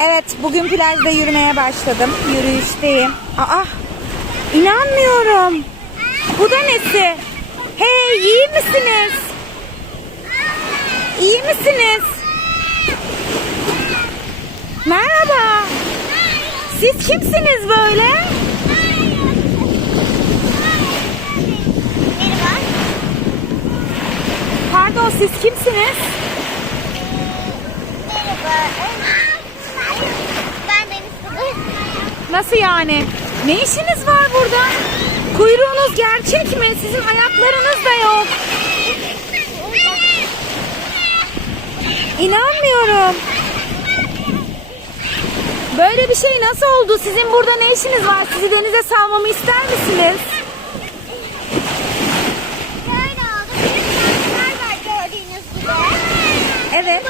Evet, bugün plajda yürümeye başladım. Yürüyüşteyim. Aa, inanmıyorum. Bu da nesi? Hey, iyi misiniz? İyi misiniz? Merhaba. Siz kimsiniz böyle? Pardon, siz kimsiniz? Merhaba. Nasıl yani? Ne işiniz var burada? Kuyruğunuz gerçek mi? Sizin ayaklarınız da yok. İnanmıyorum. Böyle bir şey nasıl oldu? Sizin burada ne işiniz var? Sizi denize salmamı ister misiniz? Böyle oldu. Var. Evet.